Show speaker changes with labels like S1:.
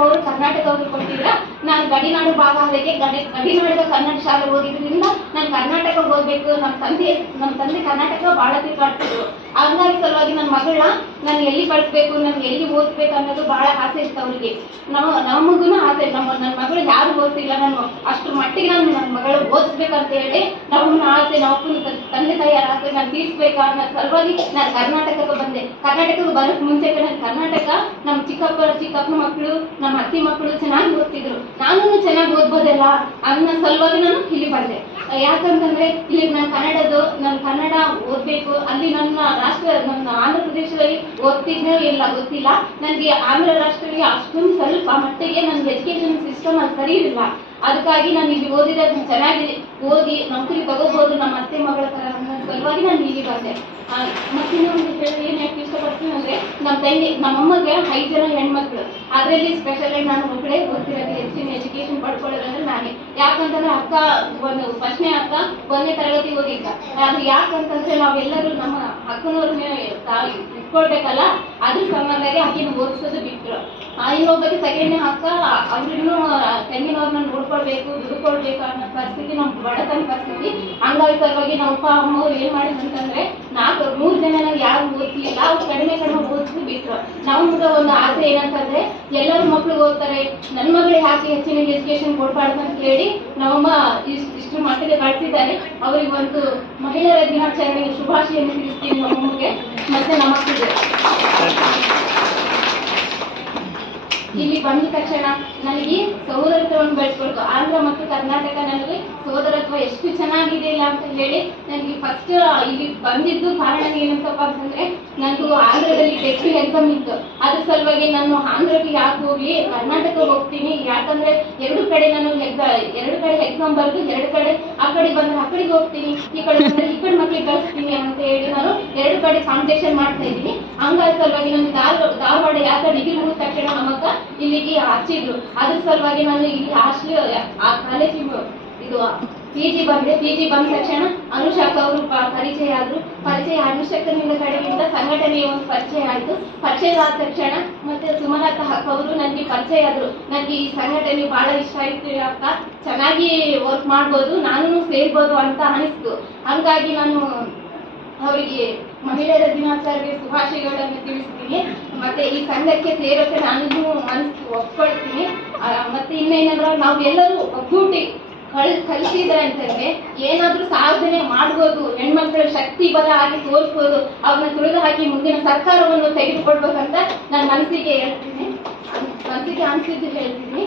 S1: ಅವರು ಕರ್ನಾಟಕವನ್ನು ಕೊಟ್ಟಿದ್ರ. ನಾನು ಗಡಿನಾಡು ಭಾಗ ಅದಕ್ಕೆ ಗಡಿ, ಗಡಿನಾಡಿದ ಕನ್ನಡ ಶಾಲೆ ಓದಿದ್ರಿಂದ ನಾನು ಕರ್ನಾಟಕ ಹೋಗ್ಬೇಕು. ನಮ್ಮ ತಂದೆ ನಮ್ಮ ತಂದೆ ಕರ್ನಾಟಕ ಭಾಳ ತಿರ್ಗಾಡ್ತಿದ್ರು ಹಂಗಾಗಿ ಸಲುವಾಗಿ ನನ್ನ ಮಗಳನ್ನ ನಾನು ಎಲ್ಲಿ ಕಳಿಸ್ಬೇಕು, ನಾನು ಎಲ್ಲಿ ಓದ್ಬೇಕು ಅನ್ನೋದು ಭಾಳ ಆಸೆ ಇತ್ತು ಅವರಿಗೆ. ನಮ್ಮ ನಮಗೂ ಆಸೆ ನಮ್ಮ, ನನ್ನ ಮಗಳು ಯಾರು ಓದ್ತಿಲ್ಲ, ನಾನು ಅಷ್ಟು ಮಟ್ಟಿಗೆ ನಾನು ನನ್ನ ಮಗಳು ಓದಿಸ್ಬೇಕಂತ ಹೇಳಿ ನಮ್ಮನ್ನ ಆಸೆ ನಮ್ಮ ತಂದೆ ತಾಯಿಯರ ಆಸೆ ನಾನು ತೀರಿಸ್ಬೇಕು ಅನ್ನೋ ಸಲುವಾಗಿ ನಾನು ಕರ್ನಾಟಕಕ್ಕೆ ಬಂದೆ. ಕರ್ನಾಟಕಕ್ಕೆ ಬರೋಕ್ಕೆ ಮುಂಚೆ ನಾನು ಕರ್ನಾಟಕ ನಮ್ಮ ಚಿಕ್ಕಪ್ಪ ಚಿಕ್ಕಪ್ಪ ಮಕ್ಕಳು ನಮ್ಮ ಅತ್ತಿ ಮಕ್ಕಳು ಚೆನ್ನಾಗಿ ಓದ್ತಿದ್ರು. ನಾನು ಚೆನ್ನಾಗಿ ಓದ್ಬೋದಲ್ಲ? ಅದನ್ನ ಸಲುವಾಗಿ ನಾನು ಇಲ್ಲಿ ಬಂದೆ ಯಾಕಂತಂದ್ರೆ, ಇಲ್ಲಿ ನಾನು ಕನ್ನಡದ್ದು, ನಾನು ಕನ್ನಡ ಓದ್ಬೇಕು. ಅಲ್ಲಿ ನನ್ನ ರಾಷ್ಟ್ರ, ನನ್ನ ಆಂಧ್ರ ಪ್ರದೇಶದಲ್ಲಿ ಓದ್ತಿದ್ನೋ ಇಲ್ಲ, ಗೊತ್ತಿಲ್ಲ. ನನಗೆ ಆಂಧ್ರ ರಾಷ್ಟ್ರದಲ್ಲಿ ಅಷ್ಟೊಂದು ಸ್ವಲ್ಪ ಮಟ್ಟಿಗೆ ನನ್ನ ಎಜುಕೇಶನ್ ಸಿಸ್ಟಮ್ ಅಲ್ಲಿ ಸರಿ ಇರಲಿಲ್ಲ ಅದಕ್ಕಾಗಿ ನಾನು ಇಲ್ಲಿ ಓದಿದ್ರೆ ಚೆನ್ನಾಗಿ ಓದಿ, ನೌಕರಿ ತಗೋಬಹುದು ನಮ್ಮ ಅತ್ತೆ ಮಗಳ ಸಲುವಾಗಿ ನಾನು ಇಲ್ಲಿ ಬಂದೆ ಮತ್ತೆ ಇನ್ನೊಂದು ಹೇಳಿ, ಏನ್ ಹೇಳಕ್ ಇಷ್ಟಪಡ್ತೀನಿ ಅಂದ್ರೆ ನಮ್ಮ ತಂಗಿ ನಮ್ಮಮ್ಮಗೆ ಐದು ಜನ ಹೆಣ್ಮಕ್ಳು. ಅದರಲ್ಲಿ ಸ್ಪೆಷಲ್ ನಾನು ಒಬ್ಬಳೇ ಗೊತ್ತಿರೋದು ಹೆಚ್ಚಿನ ಎಜುಕೇಶನ್ ಪಡ್ಕೊಳ್ಳೋದಂದ್ರೆ ನಾನೇ. ಯಾಕಂತಂದ್ರೆ ಅಕ್ಕ ಒಂದು ಫಸ್ಟ್ನೇ ಅಕ್ಕ ಒಂದನೇ ತರಗತಿ ಓದಿದ್ದ ಅದು ಯಾಕಂತಂದ್ರೆ ನಾವೆಲ್ಲರೂ ನಮ್ಮ ಅಕ್ಕನವ್ರನ್ನ ಇಟ್ಕೊಳ್ಬೇಕಲ್ಲ ಅದ್ರ ಸಂಬಂಧಾಗಿ ಆಕಿನ ಓದಿಸೋದು ಬಿಟ್ರು. ಆ, ಇನ್ನೊಬ್ಬಕ್ಕೆ ಸೆಕೆಂಡ್ ಅಕ್ಕ ಅವ್ರಿಗೂ ತೆಂಗಿನವ್ರನ್ನ ನೋಡ್ಕೊಳ್ಬೇಕು ದುಡ್ಕೊಳ್ಬೇಕು ಅನ್ನೋ ಪರಿಸ್ಥಿತಿ ನಮ್ಮ ಬಡತನ ಪರಿಸ್ಥಿತಿ. ಸಲುವಾಗಿ ನಮ್ಮ ಅಪ್ಪ ಅಮ್ಮವ್ರು ಏನ್ ಮಾಡಿದ್ರು ಅಂತಂದ್ರೆ ನಾಲ್ಕು ಮೂರು ಜನ ಯಾರು ಓದ್ಲಿಲ್ಲ ಅವ್ರು ಕಡಿಮೆ ಕಡಿಮೆ ಓದಿಸಿ ಬಿಟ್ರು. ನಮ್ದು ಒಂದು ಆಸೆ ಏನಂತಂದ್ರೆ, ಎಲ್ಲರೂ ಮಕ್ಳು ಓದ್ತಾರೆ. ನನ್ನ ಮಗಳಿಗೆ ಯಾಕೆ ಹೆಚ್ಚಿನ ಎಜುಕೇಶನ್ ಕೊಡ್ಬಾರ್ದು ಅಂತ ಹೇಳಿ ನಮ್ಮಮ್ಮ ಇಷ್ಟು ಮಟ್ಟಿಗೆ ಕಳಿಸಿದ್ದಾರೆ. ಅವ್ರಿಗೆ ಒಂದು ಮಹಿಳೆಯರ ದಿನಾಚರಣೆಗೆ ಶುಭಾಶಯನ್ನು ತಿಳಿಸ್ತೀನಿ ನಮ್ಮಮ್ಮಗೆ ಮತ್ತೆ ನಮ್ಮ ಇಲ್ಲಿ ಬಂದ ತಕ್ಷಣ ನನಗೆ ಸಹೋದರತ್ವವನ್ನು ಬೆಳೆಸ್ಕೊಳ್ತು ಆಂಧ್ರ ಮತ್ತು ಕರ್ನಾಟಕ ನನಗೆ ಸಹೋದರತ್ವ ಎಷ್ಟು ಚೆನ್ನಾಗಿದೆ ಇಲ್ಲ ಅಂತ ಹೇಳಿ ನನಗೆ ಫಸ್ಟ್ ಇಲ್ಲಿ ಬಂದಿದ್ದು ಕಾರಣ ಏನಂತಪ್ಪ ಅಂತಂದ್ರೆ ನಂದು ಆಂಧ್ರದಲ್ಲಿ ಟೆಸ್ಟ್ ಎಕ್ಸಾಮ್ ಇತ್ತು. ಅದ್ರ ಸಲುವಾಗಿ ನಾನು ಆಂಧ್ರಕ್ಕೆ ಯಾಕೆ ಹೋಗಿ ಕರ್ನಾಟಕ ಹೋಗ್ತೀನಿ? ಯಾಕಂದ್ರೆ ಎರಡು ಕಡೆ ನಾನು ಎರಡು ಕಡೆ ಎಕ್ಸಾಮ್ ಬರೆದು, ಎರಡು ಕಡೆ ಆ ಕಡೆ ಬಂದ್ರೆ ಆ ಕಡೆಗೆ ಹೋಗ್ತೀನಿ. ಈ ಕಡೆ ಬಂದ್ರೆ ಈ ಕಡೆ ಮಕ್ಳಿಗೆ ಕಳಿಸ್ತೀನಿ ಅಂತ ಹೇಳಿ ನಾನು ಎರಡು ಕಡೆ ಕಾಂಪಿಟೇಷನ್ ಮಾಡ್ತಾ ಇದ್ದೀನಿ. ಹಂಗಾದ ಸಲುವಾಗಿ ನಾನು ಧಾರವಾಡ ಇಲ್ಲಿಗೆ ಹಚ್ಚಿದ್ರು ಅದ್ರ ಸಲುವಾಗಿ ನಾನು ಇಲ್ಲಿ ಹಾಸ್ಟೆಲ್ ಆ ಕಾಲೇಜಿಗೆ ಇದು ಪಿ ಜಿ ಬಂದೆ ಪಿ ಜಿ ಬಂದ ತಕ್ಷಣ ಅನುಷಾಕ್ ಅವರು ಪರಿಚಯ ಆದ್ರು. ಪರಿಚಯ ಅನುಷಕನಿಂದ ಕಡೆಯಿಂದ ಸಂಘಟನೆಯ ಒಂದು ಪರಿಚಯ ಆಯ್ತು. ಪರಿಚಯ ಆದ ತಕ್ಷಣ ಮತ್ತೆ ಸುಮಲತಾ ಹಕ್ ಅವರು ನನಗೆ ಪರಿಚಯ ಆದ್ರು. ನನಗೆ ಈ ಸಂಘಟನೆ ಬಹಳ ಇಷ್ಟ ಆಯ್ತು ಅಕ್ಕ. ಚೆನ್ನಾಗಿ ವರ್ಕ್ ಮಾಡ್ಬೋದು ನಾನು ಸೇರ್ಬೋದು ಅಂತ ಅನಿಸ್ತು. ಹಂಗಾಗಿ ನಾನು ಅವರಿಗೆ ಮಹಿಳೆಯರ ದಿನಾಚರಣೆ ಶುಭಾಶಯಗಳನ್ನು ತಿಳಿಸ್ತೀನಿ. ಮತ್ತೆ ಈ ಸಂಘಕ್ಕೆ ಸೇರೋಕೆ ನಾನು ಮನಸ್ಸು ಒಪ್ಕೊಳ್ತೀನಿ. ಮತ್ತೆ ಇನ್ನೇನಂದ್ರೆ ನಾವು ಎಲ್ಲರೂ ಒಗ್ಗೂಟಿ ಕಳ್ ಕಲಿಸಿದ್ರೆ ಅಂತಂದ್ರೆ ಏನಾದ್ರೂ ಸಾಧನೆ ಮಾಡ್ಬೋದು, ಹೆಣ್ಮಕ್ಳ ಶಕ್ತಿ ಬಲ ಆಗಿ ತೋರಿಸ್ಬೋದು, ಅವ್ರನ್ನ ತುಳಿದು ಹಾಕಿ ಮುಂದಿನ ಸರ್ಕಾರವನ್ನು ತೆಗೆದುಕೊಳ್ಬೇಕಂತ ನನ್ನ ಮನಸ್ಸಿಗೆ ಹೇಳ್ತೀನಿ. ಮನಸ್ಸಿಗೆ ಅನಿಸಿದ್ದು ಹೇಳ್ತೀನಿ.